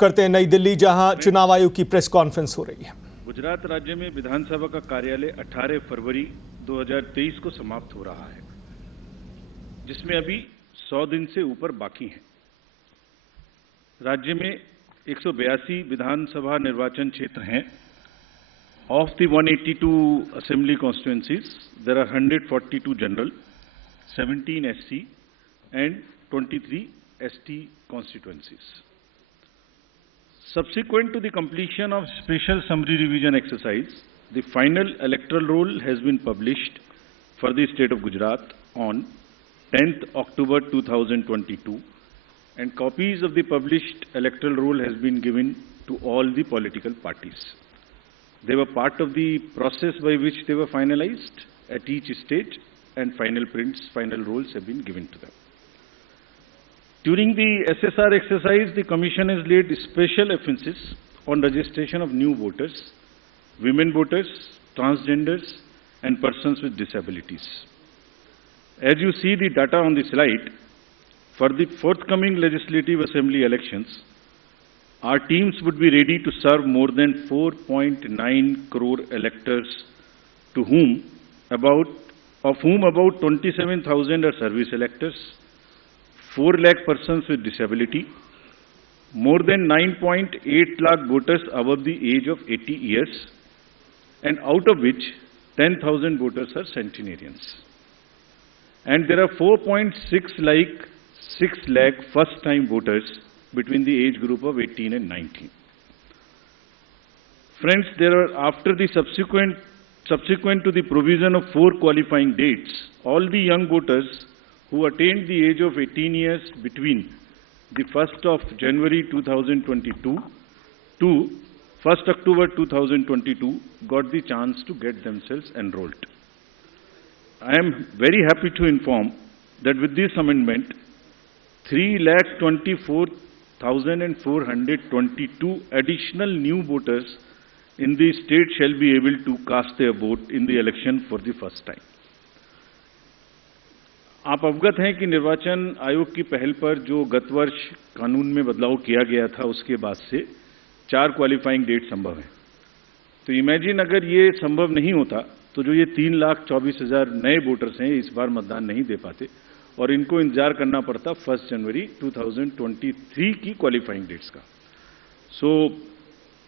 करते हैं नई दिल्ली, जहां चुनाव आयोग की प्रेस कॉन्फ्रेंस हो रही है। गुजरात राज्य में विधानसभा का कार्यालय 18 फरवरी 2023 को समाप्त हो रहा है, जिसमें अभी 100 दिन से ऊपर बाकी हैं। राज्य में 182 विधानसभा निर्वाचन क्षेत्र हैं। Of the 182 assembly constituencies, there are 142 general, 17 SC and 23 ST constituencies. Subsequent to the completion of special summary revision exercise, the final electoral roll has been published for the state of Gujarat on 10th October 2022, and copies of the published electoral roll has been given to all the political parties. They were part of the process by which they were finalized at each stage, and final prints, final rolls have been given to them. During the SSR exercise, the Commission has laid special emphasis on registration of new voters, women voters, transgenders, and persons with disabilities. As you see the data on the slide, for the forthcoming legislative assembly elections, our teams would be ready to serve more than 4.9 crore electors, of whom about 27,000 are service electors, 4 lakh persons with disability, more than 9.8 lakh voters above the age of 80 years, and out of which 10,000 voters are centenarians. And there are 4.6 lakh first-time voters between the age group of 18 and 19. Friends, there are, after the subsequent to the provision of 4 qualifying dates, all the young voters who attained the age of 18 years between the 1st of January 2022 to 1st October 2022 got the chance to get themselves enrolled. I am very happy to inform that with this amendment, 3,24,422 additional new voters in the state shall be able to cast their vote in the election for the first time. आप अवगत हैं कि निर्वाचन आयोग की पहल पर जो गत वर्ष कानून में बदलाव किया गया था, उसके बाद से 4 क्वालिफाइंग डेट संभव है। तो इमेजिन अगर ये संभव नहीं होता तो जो ये 3,24,000 नए वोटर्स हैं इस बार मतदान नहीं दे पाते और इनको इंतजार करना पड़ता 1 जनवरी 2023 की क्वालिफाइंग डेट्स का। सो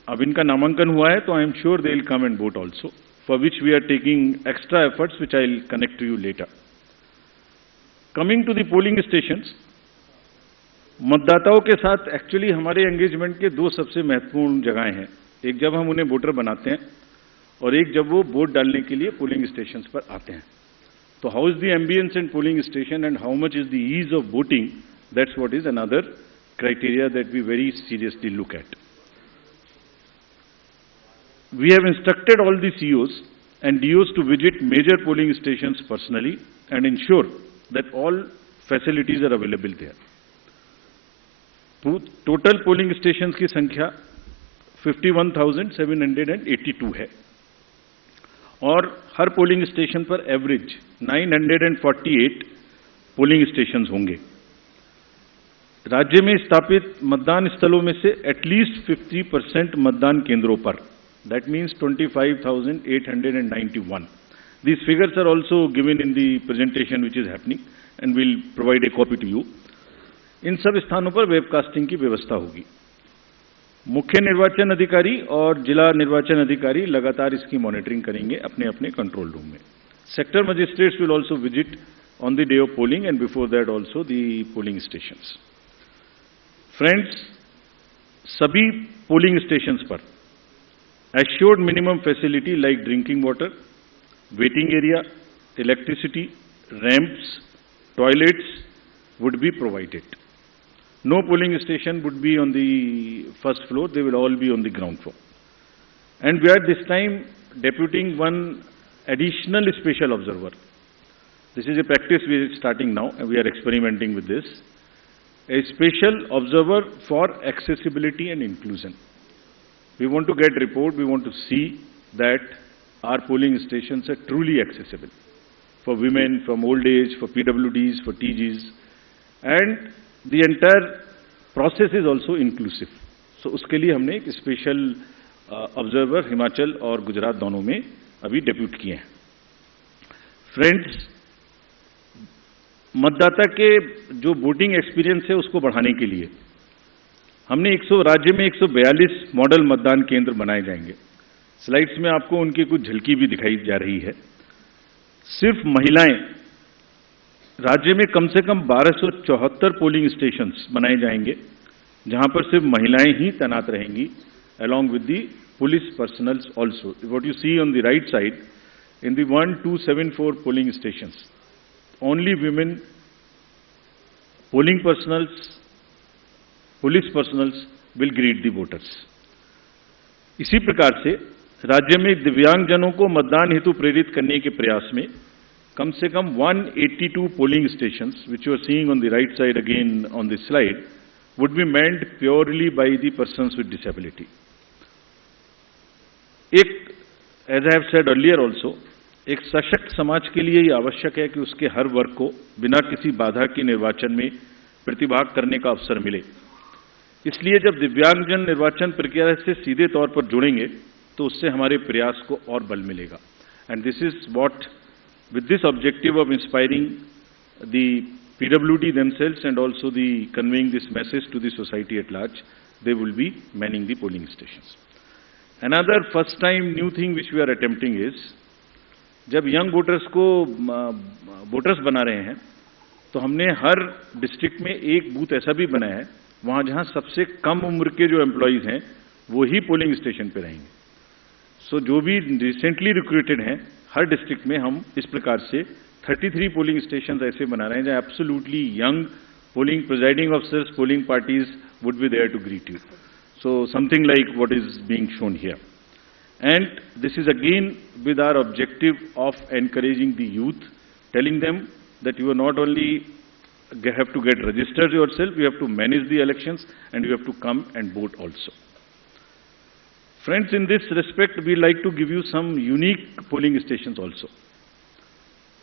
अब इनका नामांकन हुआ है तो I am sure they will come and vote also, for which we are taking extra efforts which I will connect to you later. Coming to the polling stations, मतदाताओं के साथ एक्चुअली हमारे एंगेजमेंट के 2 सबसे महत्वपूर्ण जगहें हैं। एक जब हम उन्हें वोटर बनाते हैं और एक जब वो वोट डालने के लिए पोलिंग स्टेशंस पर आते हैं। So how is the ambience in polling station and how much is the ease of voting? That's what is another criteria that we very seriously look at. We have instructed all the COs and DOs to visit major polling stations personally and ensure that all facilities are available there. Total polling stations की संख्या 51,782 है और हर polling station पर average 948 polling stations होंगे। राज्य में स्थापित मतदान स्थलों में से एटलीस्ट 50% मतदान केंद्रों पर, that means 25,891। These figures are also given in the presentation which is happening and we'll provide a copy to you. इन सब स्थानों पर वेबकास्टिंग की व्यवस्था होगी। मुख्य निर्वाचन अधिकारी और जिला निर्वाचन अधिकारी लगातार इसकी मॉनिटरिंग करेंगे अपने अपने कंट्रोल रूम में। Sector magistrates will also visit on the day of polling and before that also the polling stations. Friends, सभी पोलिंग स्टेशंस पर assured minimum facility like drinking water, waiting area, electricity, ramps, toilets would be provided. No polling station would be on the first floor, they will all be on the ground floor. And we are this time deputing one additional special observer. This is a practice we are starting now and we are experimenting with this. A special observer for accessibility and inclusion. We want to get report, we want to see that our polling stations are truly accessible for women, from old age, for PWDs, for TGs, and the entire process is also inclusive. सो उसके लिए हमने एक special observer Himachal और गुजरात दोनों में अभी depute किए हैं। फ्रेंड्स, मतदाता के जो वोटिंग एक्सपीरियंस है उसको बढ़ाने के लिए हमने राज्य में 142 मॉडल मतदान केंद्र बनाए जाएंगे। स्लाइड्स में आपको उनकी कुछ झलकी भी दिखाई जा रही है। सिर्फ महिलाएं, राज्य में कम से कम 1274 पोलिंग स्टेशंस बनाए जाएंगे जहां पर सिर्फ महिलाएं ही तैनात रहेंगी, along with the police personals also. What you see on the right side, in the 1274 polling stations, only women polling personals, police personals will greet the voters. इसी प्रकार से राज्य में दिव्यांगजनों को मतदान हेतु प्रेरित करने के प्रयास में कम से कम 182 polling stations, which you are seeing on the right side again on this slide, would be manned purely by the persons with disability. As I have said earlier also, एक सशक्त समाज के लिए यह आवश्यक है कि उसके हर वर्ग को बिना किसी बाधा के निर्वाचन में प्रतिभाग करने का अवसर मिले। इसलिए जब दिव्यांगजन निर्वाचन प्रक्रिया से सीधे तौर पर जुड़ेंगे तो उससे हमारे प्रयास को और बल मिलेगा। And this is what, with this objective of inspiring the PWD themselves and also the conveying this message to the society at large, they will be manning the polling stations. Another first time new thing which we are attempting is, जब young voters को voters बना रहे हैं तो हमने हर district में एक booth ऐसा भी बनाया है वहां जहां सबसे कम उम्र के जो एम्प्लॉइज हैं वो ही पोलिंग स्टेशन पे रहेंगे। सो जो भी रिसेंटली रिक्रूटेड हैं हर डिस्ट्रिक्ट में हम इस प्रकार से 33 पोलिंग स्टेशन ऐसे बना रहे हैं जहां absolutely young polling presiding officers, polling parties would be there to greet you. So something like what is being shown here. And this is again with our objective of encouraging the youth, telling them that you are not only have to get registered yourself, you have to manage the elections and you have to come and vote also. Friends, in this respect, we like to give you some unique polling stations also.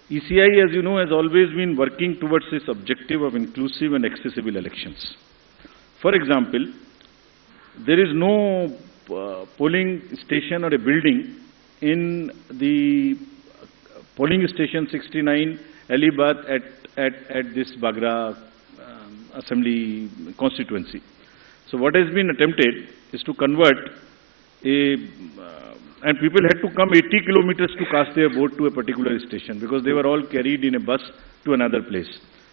ECI, as you know, has always been working towards this objective of inclusive and accessible elections. For example, there is no polling station or a building in the polling station 69 Alibad at this Bagra assembly constituency. So what has been attempted is to convert and people had to come 80 kilometers to cast their vote to a particular station because they were all carried in a bus to another place.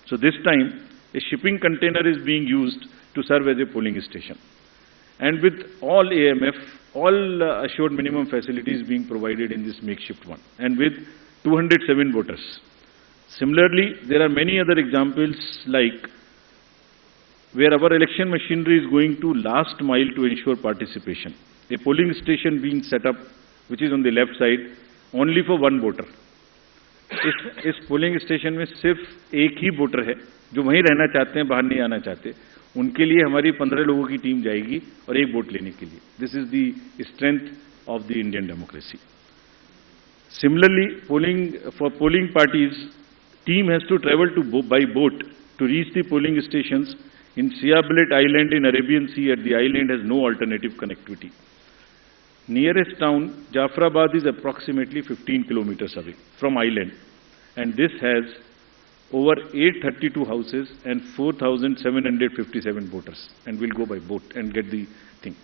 So this time a shipping container is being used to serve as a polling station. And with all AMF, all assured minimum facilities being provided in this makeshift one, and with 207 voters. Similarly, there are many other examples like where our election machinery is going to last mile to ensure participation. A polling station being set up, which is on the left side, only for one voter. इस polling station में सिर्फ एक ही voter है जो वहीं रहना चाहते हैं, बाहर नहीं आना चाहते। उनके लिए हमारी 15 लोगों की टीम जाएगी और एक वोट लेने के लिए। This is the strength of the Indian democracy. Similarly, for polling parties, team has to travel by boat to reach the polling stations in Siabelet Island in Arabian Sea. At the island has no alternative connectivity. Nearest town, Jafrabad, is approximately 15 kilometers away from island, and this has over 832 houses and 4,757 voters, and will go by boat and get the thing.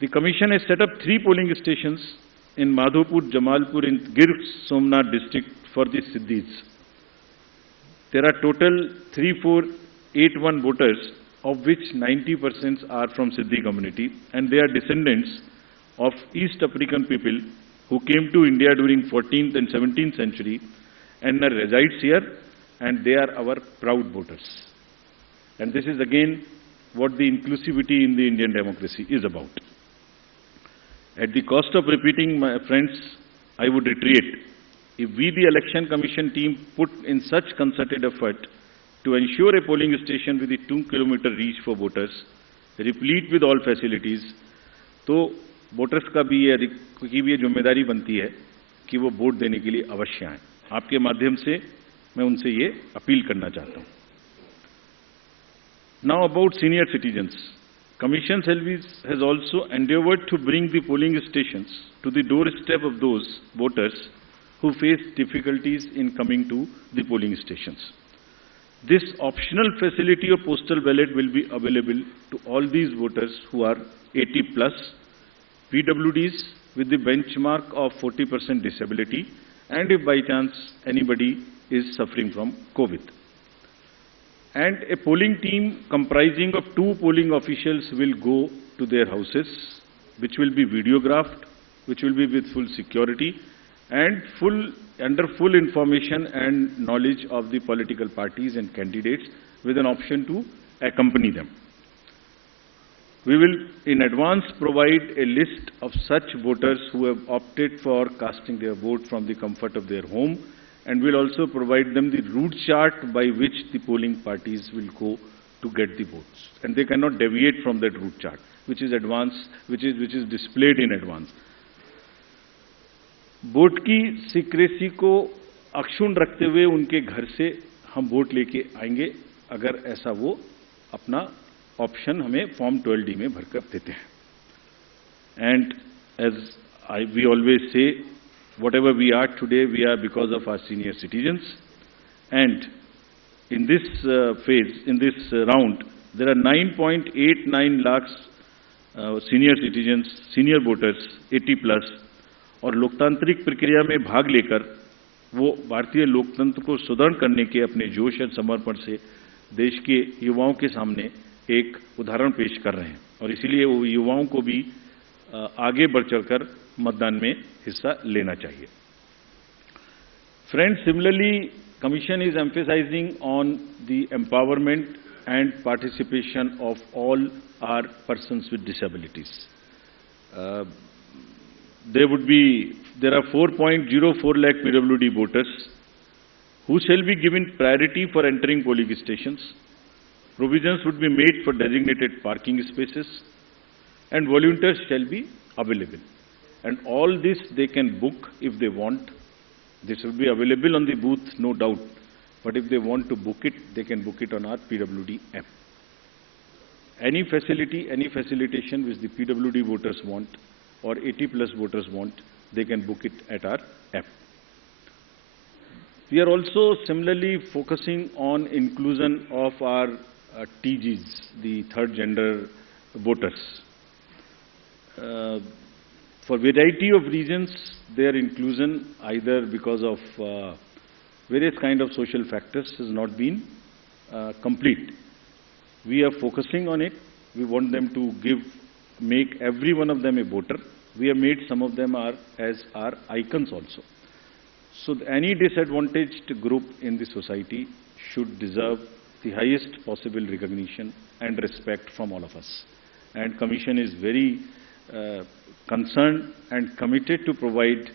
The commission has set up 3 polling stations in Madhopur, Jamalpur, in Gir Somnath district for the Siddhis. There are total 3481 voters, of which 90% are from Siddhi community, and they are descendants of East African people who came to India during 14th and 17th century and resides here, and they are our proud voters. And this is again what the inclusivity in the Indian democracy is about. At the cost of repeating, my friends, I would reiterate, if we, the Election Commission team, put in such concerted effort to ensure a polling station with a 2-kilometer reach for voters, replete with all facilities, तो voters का भी ये जिम्मेदारी बनती है कि वो vote देने के लिए अवश्य आएं। आपके माध्यम से मैं उनसे ये अपील करना चाहता हूं। Now about senior citizens. Commission Service has also endeavored to bring the polling stations to the doorstep of those voters who face difficulties in coming to the polling stations. This optional facility of postal ballot will be available to all these voters who are 80 plus, PWDs with the benchmark of 40% disability, and if by chance anybody is suffering from COVID. And a polling team comprising of 2 polling officials will go to their houses, which will be videographed, which will be with full security and under full information and knowledge of the political parties and candidates, with an option to accompany them. We will in advance provide a list of such voters who have opted for casting their vote from the comfort of their home, and will also provide them the route chart by which the polling parties will go to get the votes. And they cannot deviate from that route chart, which is displayed in advance. Vote की secrecy को अक्षुण्ण रखते हुए उनके घर से हम vote लेके आएंगे, अगर ऐसा वो अपना ऑप्शन हमें फॉर्म 12D में भरकर देते हैं. And as we always say, whatever we are today, we are because of our senior citizens. And in this phase, in this round, there are 9.89 lakhs senior citizens, senior voters, 80 plus, और लोकतांत्रिक प्रक्रिया में भाग लेकर वो भारतीय लोकतंत्र को सुदृढ़ करने के अपने जोश और समर्पण से देश के युवाओं के सामने एक उदाहरण पेश कर रहे हैं, और इसीलिए वो युवाओं को भी आगे बढ़ चढ़कर मतदान में हिस्सा लेना चाहिए. Friends, similarly, Commission is emphasizing on the empowerment and participation of all our persons with disabilities. There are 4.04 lakh PWD voters who shall be given priority for entering polling stations. Provisions would be made for designated parking spaces, and volunteers shall be available. And all this they can book if they want. This will be available on the booth, no doubt. But if they want to book it, they can book it on our PWD app. Any facility, any facilitation which the PWD voters want or 80 plus voters want, they can book it at our app. We are also similarly focusing on inclusion of our TGs, the third gender voters. For variety of reasons, their inclusion, either because of various kind of social factors, has not been complete. We are focusing on it. We want them to make every one of them a voter. We have made some of them as our icons also. So any disadvantaged group in the society should deserve the highest possible recognition and respect from all of us. And Commission is very concerned and committed to provide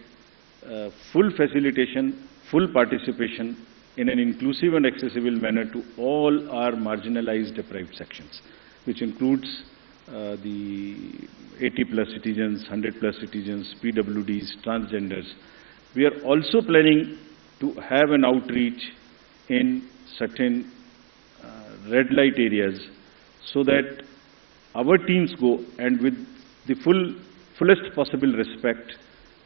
full facilitation, full participation in an inclusive and accessible manner to all our marginalized deprived sections, which includes the 80 plus citizens, 100 plus citizens, PWDs, transgenders. We are also planning to have an outreach in certain red light areas, so that our teams go and with the fullest possible respect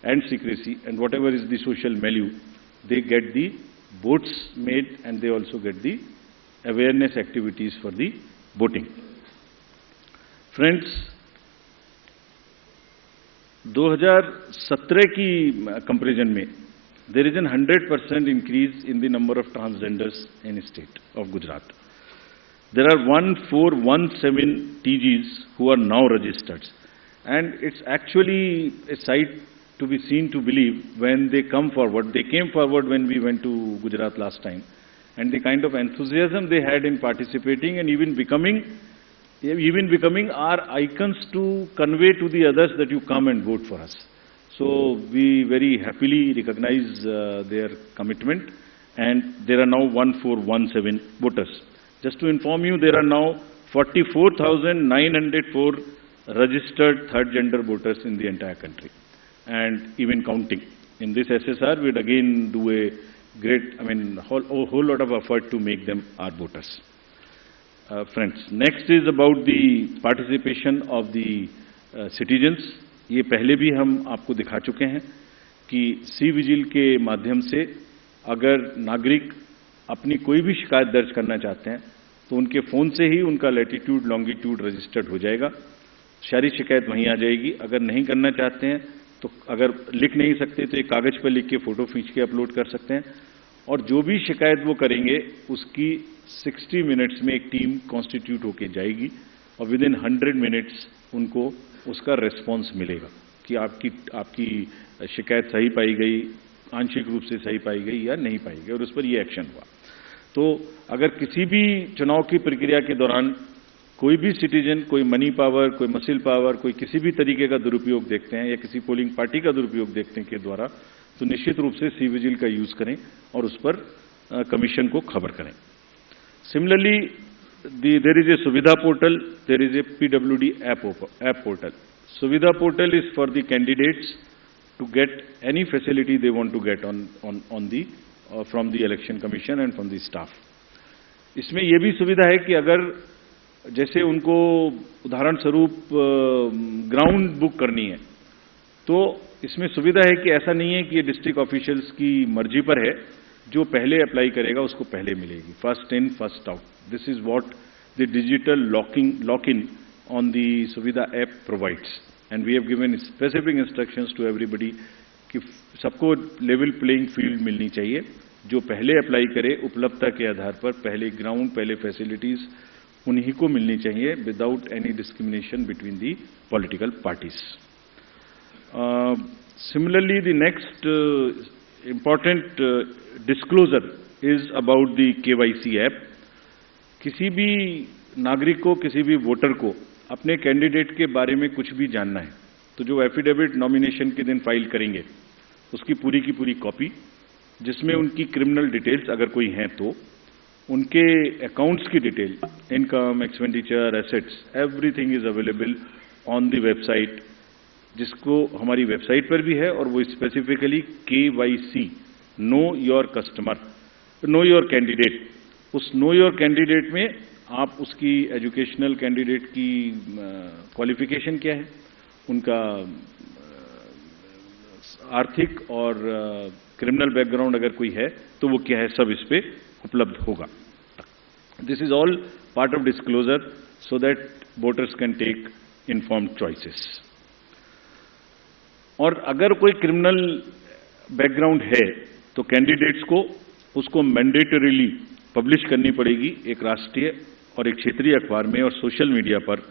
and secrecy and whatever is the social milieu, they get the votes made and they also get the awareness activities for the voting. Friends, 2017 की comparison में there is a 100% increase in the number of transgenders in the state of Gujarat. There are 1417 TGs who are now registered, and it's actually a sight to be seen to believe when they come forward. They came forward when we went to Gujarat last time, and the kind of enthusiasm they had in participating and even becoming our icons to convey to the others that you come and vote for us. So we very happily recognize their commitment, and there are now 1417 voters. Just to inform you, there are now 44,904 registered third gender voters in the entire country, and even counting. In this SSR, we'd again do a great, whole lot of effort to make them our voters. friends. Next is about the participation of the citizens. ये पहले भी हम आपको दिखा चुके हैं कि C vigil के माध्यम से अगर नागरिक अपनी कोई भी शिकायत दर्ज करना चाहते हैं तो उनके फ़ोन से ही उनका लैटिट्यूड लॉन्गिट्यूड रजिस्टर्ड हो जाएगा, सारी शिकायत वहीं आ जाएगी। अगर नहीं करना चाहते हैं तो अगर लिख नहीं सकते तो एक कागज़ पर लिख के फ़ोटो खींच के अपलोड कर सकते हैं, और जो भी शिकायत वो करेंगे उसकी 60 मिनट्स में एक टीम कॉन्स्टिट्यूट होके जाएगी और विद इन 100 मिनट्स उनको उसका रेस्पॉन्स मिलेगा कि आपकी शिकायत सही पाई गई, आंशिक रूप से सही पाई गई या नहीं पाई गई, और उस पर ये एक्शन हुआ। तो अगर किसी भी चुनाव की प्रक्रिया के दौरान कोई भी सिटीजन कोई मनी पावर, कोई मसिल पावर, कोई किसी भी तरीके का दुरुपयोग देखते हैं या किसी पोलिंग पार्टी का दुरुपयोग देखते हैं के द्वारा, तो निश्चित रूप से सी विजिल का यूज करें और उस पर कमीशन को खबर करें। Similarly there is a Suvidha portal, there is a PWD app portal. Suvidha portal is for the candidates to get any facility they want to get from the election commission and from the staff. इसमें यह भी सुविधा है कि अगर जैसे उनको उदाहरण स्वरूप ग्राउंड बुक करनी है तो इसमें सुविधा है कि ऐसा नहीं है कि ये डिस्ट्रिक्ट ऑफिशियल्स की मर्जी पर है, जो पहले अप्लाई करेगा उसको पहले मिलेगी, first in first out. This is what the digital lock-in on the Suvidha app provides, and we have given specific instructions to everybody कि सबको लेवल प्लेइंग फील्ड मिलनी चाहिए. जो पहले अप्लाई करे उपलब्धता के आधार पर पहले ग्राउंड, पहले फैसिलिटीज उन्हीं को मिलनी चाहिए without any discrimination between the political parties. Similarly, the next important disclosure is about the KYC app. किसी भी नागरिक को, किसी भी वोटर को अपने कैंडिडेट के बारे में कुछ भी जानना है तो जो एफिडेविट नॉमिनेशन के दिन फाइल करेंगे उसकी पूरी की पूरी कॉपी, जिसमें उनकी क्रिमिनल डिटेल्स अगर कोई हैं तो उनके अकाउंट्स की detail, income, expenditure, assets, everything is available on the website, जिसको हमारी वेबसाइट पर भी है, और वो specifically KYC, know your customer, know your candidate. उस नो योर कैंडिडेट में आप उसकी एजुकेशनल कैंडिडेट की क्वालिफिकेशन क्या है, उनका आर्थिक और क्रिमिनल बैकग्राउंड अगर कोई है तो वो क्या है, सब इस पे उपलब्ध होगा. This is all part of disclosure so that voters can take informed choices. और अगर कोई क्रिमिनल बैकग्राउंड है तो कैंडिडेट्स को उसको मैंडेटरीली पब्लिश करनी पड़ेगी एक राष्ट्रीय और एक क्षेत्रीय अखबार में, और सोशल मीडिया पर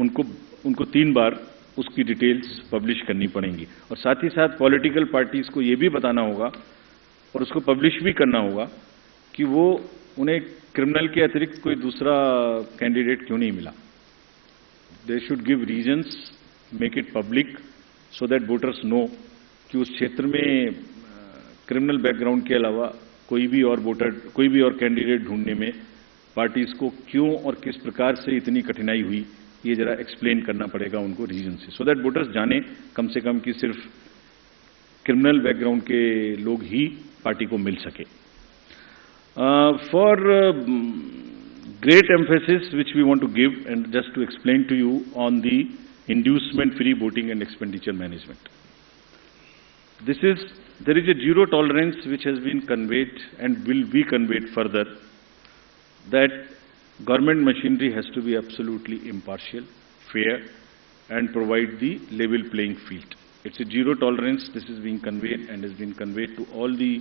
उनको 3 बार उसकी डिटेल्स पब्लिश करनी पड़ेंगी. और साथ ही साथ पॉलिटिकल पार्टीज को ये भी बताना होगा और उसको पब्लिश भी करना होगा कि वो उन्हें क्रिमिनल के अतिरिक्त कोई दूसरा कैंडिडेट क्यों नहीं मिला. They should give reasons, make it public so that voters know कि उस क्षेत्र में क्रिमिनल बैकग्राउंड के अलावा कोई भी और कैंडिडेट ढूंढने में पार्टीज को क्यों और किस प्रकार से इतनी कठिनाई हुई, ये जरा एक्सप्लेन करना पड़ेगा उनको रीजन से, सो दैट वोटर्स जाने कम से कम कि सिर्फ क्रिमिनल बैकग्राउंड के लोग ही पार्टी को मिल सके. For great emphasis which we want to give and just to explain to you on the inducement free voting and expenditure management. There is a zero tolerance which has been conveyed and will be conveyed further, that government machinery has to be absolutely impartial, fair, and provide the level playing field. It's a zero tolerance. This is being conveyed and has been conveyed to all the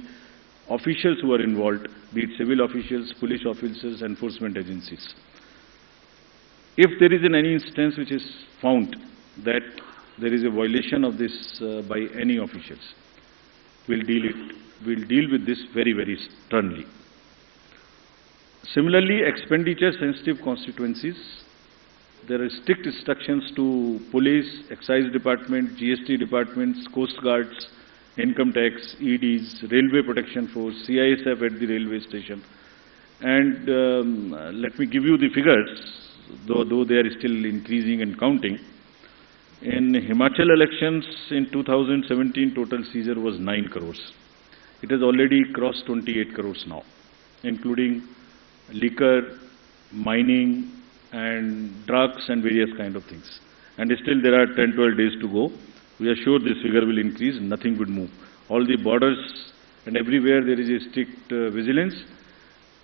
officials who are involved, be it civil officials, police officers, enforcement agencies. If there is in any instance which is found that there is a violation of this by any officials, we'll deal with this very, very sternly. Similarly, expenditure sensitive constituencies, there are strict instructions to police, excise department, GST departments, coast guards, income tax, EDs, railway protection force, CISF at the railway station. And let me give you the figures, though they are still increasing and counting. In Himachal elections in 2017, total seizure was 9 crores. It has already crossed 28 crores now, including liquor, mining and drugs and various kind of things. And still there are 10-12 days to go. We are sure this figure will increase, nothing would move. All the borders and everywhere there is a strict vigilance,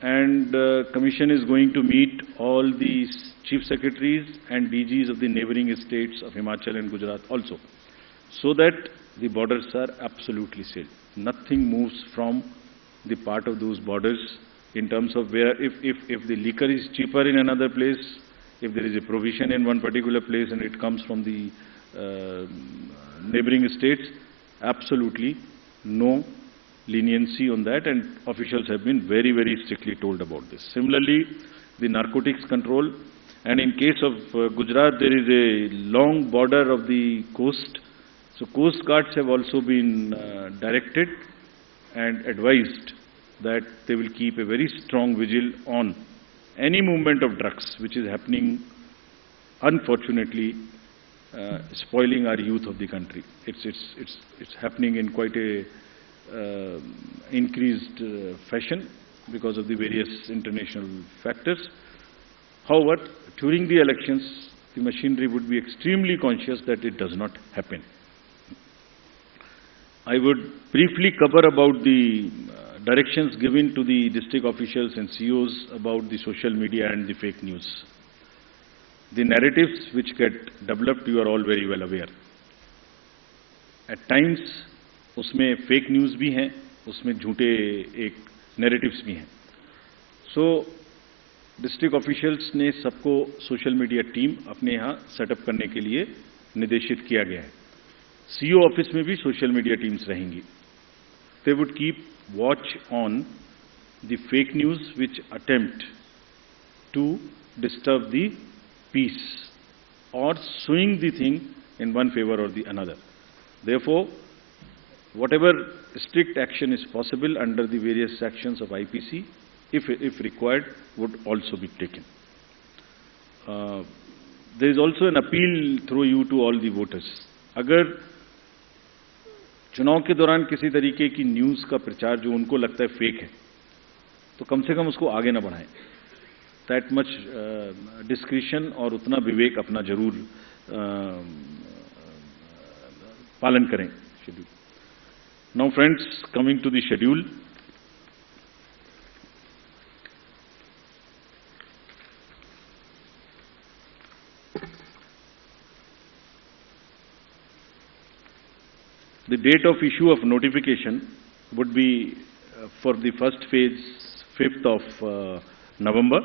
and Commission is going to meet all the Chief Secretaries and DGs of the neighboring states of Himachal and Gujarat also, so that the borders are absolutely safe. Nothing moves from the part of those borders in terms of where, if the liquor is cheaper in another place, if there is a provision in one particular place and it comes from the neighboring states, absolutely no leniency on that, and officials have been very, very strictly told about this. Similarly, the narcotics control, and in case of Gujarat, there is a long border of the coast, so coast guards have also been directed and advised that they will keep a very strong vigil on any movement of drugs which is happening, unfortunately, spoiling our youth of the country. It's happening in quite a increased fashion because of the various international factors. However, during the elections, the machinery would be extremely conscious that it does not happen. I would briefly cover about the directions given to the district officials and COs about the social media and the fake news. The narratives which get developed, you are all very well aware. At times, उसमें fake news भी हैं, उसमें झूठे एक narratives भी हैं. सो district officials ने सबको सोशल मीडिया टीम अपने यहाँ सेटअप करने के लिए निर्देशित किया गया है. सीओ ऑफिस में भी सोशल मीडिया टीम्स रहेंगी. They would keep watch on the fake news which attempt to disturb the peace or swing the thing in one favor or the another. Therefore, whatever strict action is possible under the various sections of IPC, if required, would also be taken. There is also an appeal through you to all the voters. अगर चुनाव के दौरान किसी तरीके की news का प्रचार जो उनको लगता है फेक है, तो कम से कम उसको आगे ना बढ़ाएं. That much discretion और उतना विवेक अपना जरूर पालन करें. Schedule. Now, friends, coming to the schedule. The date of issue of notification would be for the first phase 5th of November.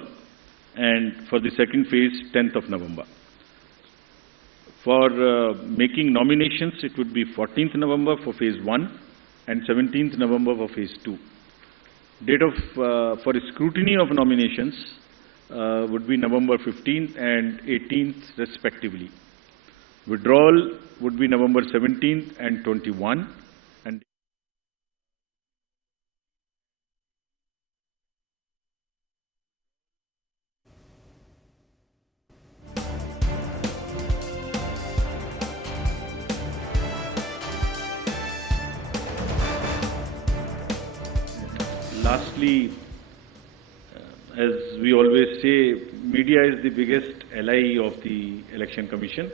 And for the second phase, 10th of November. For making nominations, it would be 14th November for phase 1 and 17th November for phase 2. Date of for scrutiny of nominations would be November 15th and 18th respectively. Withdrawal would be November 17th and 21. And lastly, as we always say, media is the biggest ally of the Election Commission.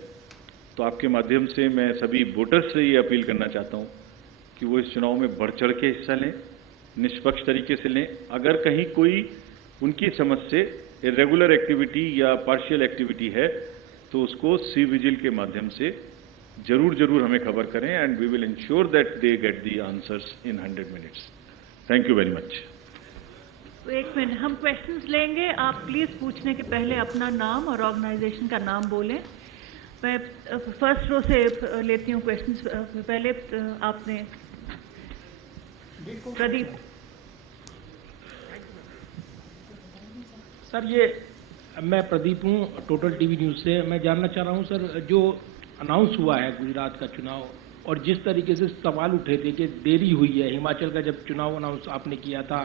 तो आपके माध्यम से मैं सभी voters से ये appeal करना चाहता हूँ कि वो इस चुनाव में बढ़ चढ़ के हिस्सा लें, निष्पक्ष तरीके से लें. अगर कहीं कोई उनकी समझ से इरेगुलर एक्टिविटी या पार्शियल एक्टिविटी है तो उसको सी विजिल के माध्यम से जरूर हमें खबर करें, and we will ensure that they get the answers in 100 minutes. Thank you very much. एक मिनट, हम क्वेश्चंस लेंगे. आप प्लीज पूछने के पहले अपना नाम और ऑर्गेनाइजेशन का नाम बोलें. मैं फर्स्ट रो से लेती हूँ क्वेश्चंस. पहले आपने प्रदीप. सर, ये मैं प्रदीप हूँ, टोटल टीवी न्यूज़ से. मैं जानना चाह रहा हूँ सर, जो अनाउंस हुआ है गुजरात का चुनाव और जिस तरीके से सवाल उठे थे कि देरी हुई है, हिमाचल का जब चुनाव अनाउंस आपने किया था,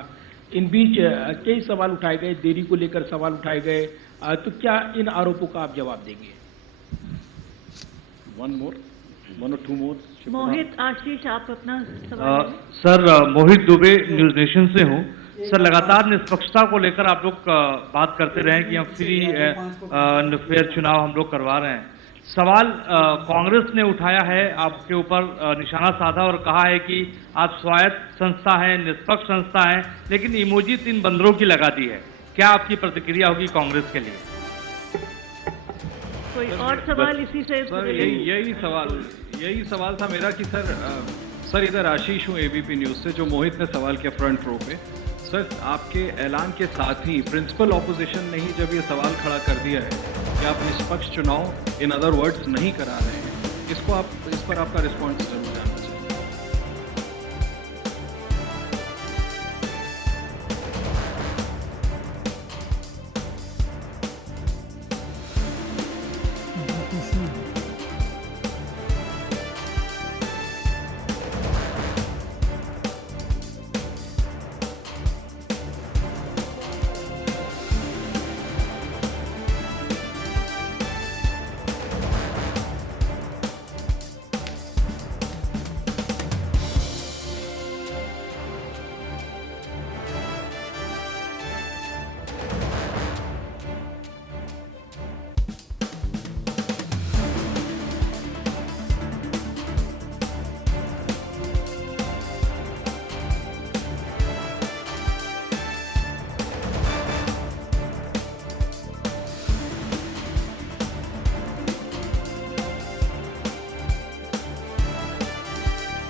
इन बीच कई सवाल उठाए गए, देरी को लेकर सवाल उठाए गए, तो क्या इन आरोपों का आप जवाब देंगे? वन और टू मोर. मोहित आशीष, आप अपना सवाल. सर, मोहित दुबे न्यूज नेशन से हूँ. सर, लगातार निष्पक्षता को लेकर आप लोग बात करते रहे कि हम फ्री एंड फेयर चुनाव हम लोग करवा रहे हैं। सवाल कांग्रेस ने उठाया है, आपके ऊपर निशाना साधा और कहा है कि आप स्वायत्त संस्था है, निष्पक्ष संस्था है, लेकिन इमोजी 3 बंदरों की लगा दी है। क्या आपकी प्रतिक्रिया होगी कांग्रेस के लिए? कोई और सवाल इसी से? सर, यही सवाल था मेरा कि सर इधर आशीष हूँ एबीपी न्यूज़ से। जो मोहित ने सवाल किया फ्रंट रो पे, सर आपके ऐलान के साथ ही प्रिंसिपल ऑपोजिशन ने ही जब ये सवाल खड़ा कर दिया है कि आप निष्पक्ष चुनाव इन अदर वर्ड्स नहीं करा रहे हैं, इस पर आपका रिस्पॉन्स जरूर जानना चाहिए।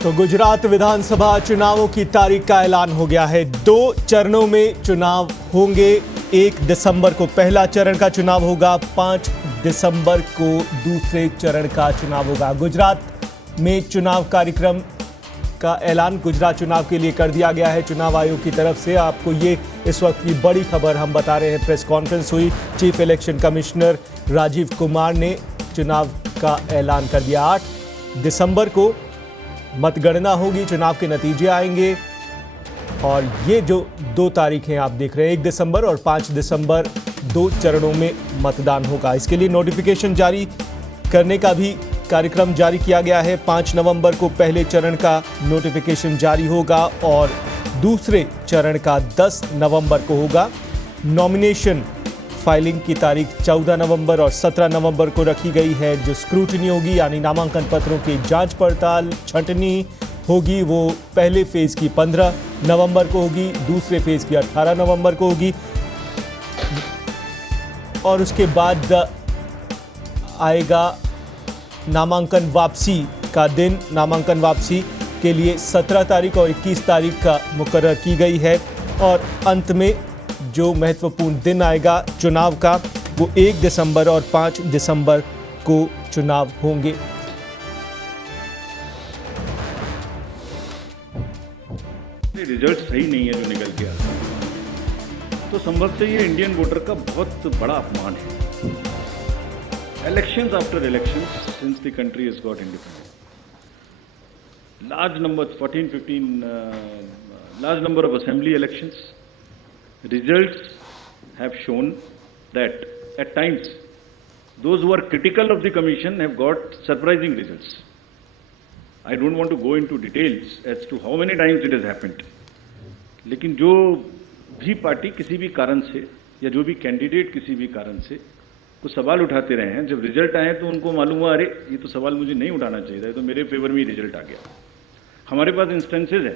तो गुजरात विधानसभा चुनावों की तारीख का ऐलान हो गया है। 2 चरणों में चुनाव होंगे। 1 दिसंबर को पहला चरण का चुनाव होगा, 5 दिसंबर को दूसरे चरण का चुनाव होगा। गुजरात में चुनाव कार्यक्रम का ऐलान गुजरात चुनाव के लिए कर दिया गया है चुनाव आयोग की तरफ से। आपको ये इस वक्त की बड़ी खबर हम बता रहे हैं। प्रेस कॉन्फ्रेंस हुई, chief election commissioner Rajiv Kumar ने चुनाव का ऐलान कर दिया। 8 दिसंबर को मतगणना होगी, चुनाव के नतीजे आएंगे और ये जो 2 तारीखें आप देख रहे हैं, 1 दिसंबर और 5 दिसंबर, 2 चरणों में मतदान होगा। इसके लिए नोटिफिकेशन जारी करने का भी कार्यक्रम जारी किया गया है। 5 नवंबर को पहले चरण का नोटिफिकेशन जारी होगा और दूसरे चरण का 10 नवंबर को होगा। नॉमिनेशन फाइलिंग की तारीख 14 नवंबर और 17 नवंबर को रखी गई है। जो स्क्रूटनी होगी यानी नामांकन पत्रों की जांच पड़ताल छंटनी होगी, वो पहले फेज की 15 नवंबर को होगी, दूसरे फेज की 18 नवंबर को होगी और उसके बाद आएगा नामांकन वापसी का दिन। नामांकन वापसी के लिए 17 तारीख और 21 तारीख का मुकर्रर की गई है और अंत में जो महत्वपूर्ण दिन आएगा चुनाव का, वो 1 दिसंबर और 5 दिसंबर को चुनाव होंगे। रिजल्ट सही नहीं है जो निकल के आता है, तो संभव से ये इंडियन वोटर का बहुत बड़ा अपमान है। Elections after elections since the country has got independence, large number 14-15 large number of assembly elections, results have shown that at times those who are critical of the commission have got surprising results. I don't want to go into details as to how many times it has happened. लेकिन जो भी party किसी भी कारण से या जो भी कैंडिडेट किसी भी कारण से कुछ सवाल उठाते रहे हैं, जब रिजल्ट आए तो उनको मालूम हुआ अरे ये तो सवाल मुझे नहीं उठाना चाहिए था, ये तो मेरे फेवर में ही रिजल्ट आ गया। हमारे पास इंस्टेंसेज है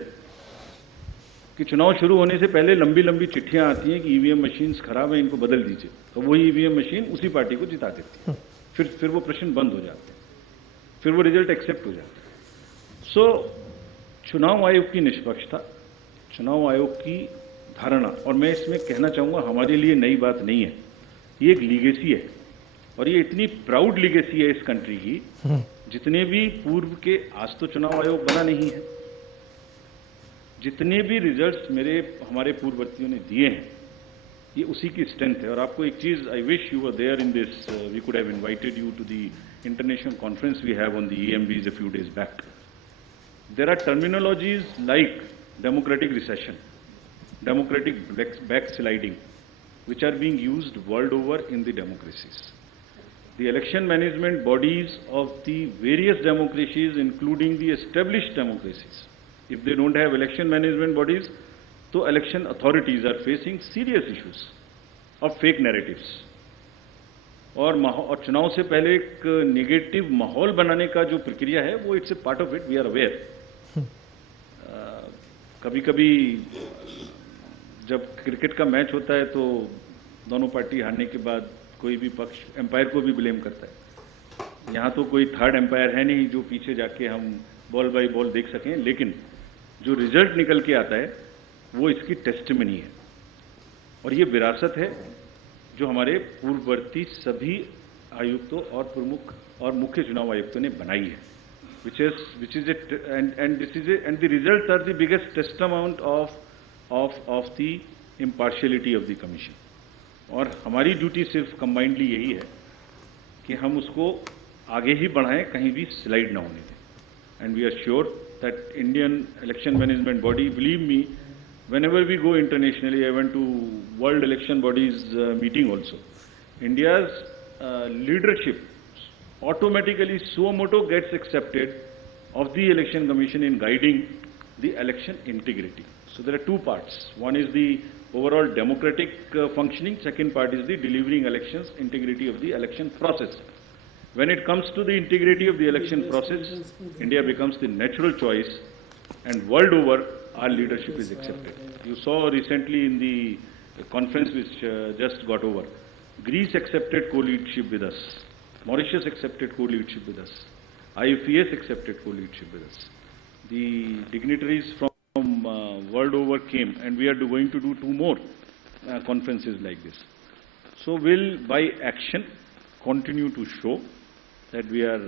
कि चुनाव शुरू होने से पहले लंबी लंबी चिट्ठियां आती हैं कि ईवीएम मशीन्स खराब हैं, इनको बदल दीजिए, तो वही ईवीएम मशीन उसी पार्टी को जिता देती है। फिर वो प्रश्न बंद हो जाते हैं, फिर वो रिजल्ट एक्सेप्ट हो जाता है। सो चुनाव आयोग की निष्पक्षता, चुनाव आयोग की धारणा, और मैं इसमें कहना चाहूंगा हमारे लिए नई बात नहीं है, ये एक लीगेसी है और ये इतनी प्राउड लीगेसी है इस कंट्री की, जितने भी पूर्व के, आज तो चुनाव आयोग बना नहीं है, जितने भी रिजल्ट्स हमारे पूर्ववर्तियों ने दिए हैं, ये उसी की स्ट्रेंथ है। और आपको एक चीज, I wish you were there in this, we could have invited you to the international conference we have on the EMBs a few days back. There are terminologies like democratic recession, democratic backsliding, which are being used world over in the democracies. The election management bodies of the various democracies, including the established democracies, if they don't have election management bodies, तो election authorities are facing serious issues of fake narratives और चुनाव से पहले एक negative माहौल बनाने का जो प्रक्रिया है वो it's a part of it, we are aware. कभी कभी जब क्रिकेट का मैच होता है तो दोनों पार्टी हारने के बाद कोई भी पक्ष एम्पायर को भी ब्लेम करता है। यहाँ तो कोई थर्ड एम्पायर है नहीं जो पीछे जाके हम बॉल बाय बॉल देख सकें, लेकिन जो रिजल्ट निकल के आता है वो इसकी टेस्टिमनी है और ये विरासत है जो हमारे पूर्ववर्ती सभी आयुक्तों और प्रमुख और मुख्य चुनाव आयुक्तों ने बनाई है, which is it and the results are the biggest testament of the impartiality of the commission। और हमारी ड्यूटी सिर्फ कंबाइंडली यही है कि हम उसको आगे ही बढ़ाएं, कहीं भी स्लाइड ना होने दें। And we are sure that Indian election management body, believe me, whenever we go internationally, I went to World Election Bodies meeting also, India's leadership automatically suo moto gets accepted of the Election Commission in guiding the election integrity. So there are two parts. One is the overall democratic functioning, second part is the delivering elections, integrity of the election process. When it comes to the integrity of the election process, India becomes the natural choice, and world over our leadership is accepted. You saw recently in the conference which just got over, Greece accepted co-leadership with us, Mauritius accepted co-leadership with us, IFES accepted co-leadership with us. The dignitaries from world over came, and we are going to do 2 more conferences like this. So we'll, by action, continue to show that we are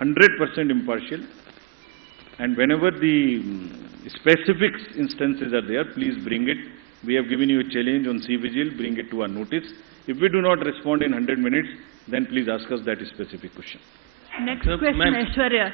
100% impartial, and whenever the specific instances are there, please bring it. We have given you a challenge on C-Vigil, bring it to our notice. If we do not respond in 100 minutes, then please ask us that specific question. Next question, Aishwarya.